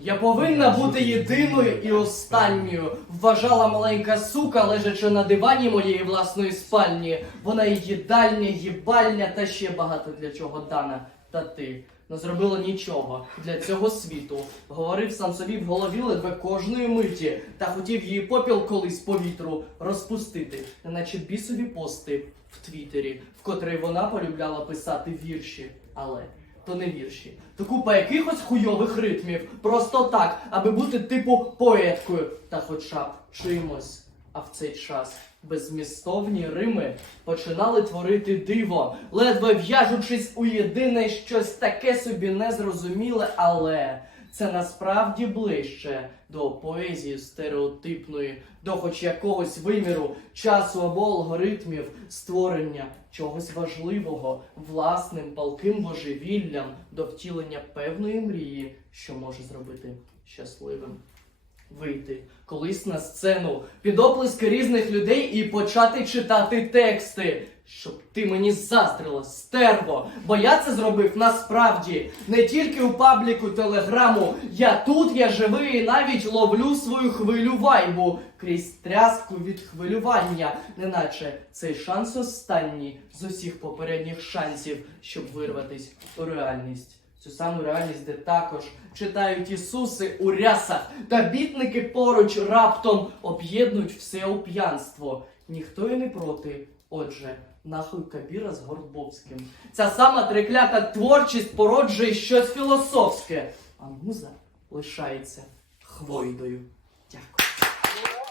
Я повинна бути єдиною і останньою. Вважала маленька сука, лежачи на дивані моєї власної спальні. Вона і їдальня, їбальня та ще багато для чого дана. Та ти не зробила нічого для цього світу. Говорив сам собі в голові ледве кожної миті, та хотів її попіл колись по вітру розпустити, неначе бісові пости в Твіттері, в котрий вона полюбляла писати вірші. Але то не вірші. То купа якихось хуйових ритмів. Просто так, аби бути типу поеткою та хоча б чимось. А в цей час беззмістовні Рими починали творити диво, ледве в'яжучись у єдине щось таке собі незрозуміле, але це насправді ближче до поезії стереотипної, до хоч якогось виміру, часу або алгоритмів створення чогось важливого власним палким божевіллям до втілення певної мрії, що може зробити щасливим. Вийти колись на сцену під оплески різних людей і почати читати тексти, щоб ти мені заздрила, стерво, бо я це зробив насправді не тільки у пабліку телеграму. Я тут, я живий, і навіть ловлю свою хвилю вайбу крізь тряску від хвилювання, неначе цей шанс останній з усіх попередніх шансів, щоб вирватись у реальність. Цю саму реальність, де також читають Ісуси у рясах, та бітники поруч раптом об'єднують все у п'янство. Ніхто і не проти. Отже, нахуй Кабіра з Горбовським. Ця сама триклята творчість породжує щось філософське, а муза лишається хвойдою.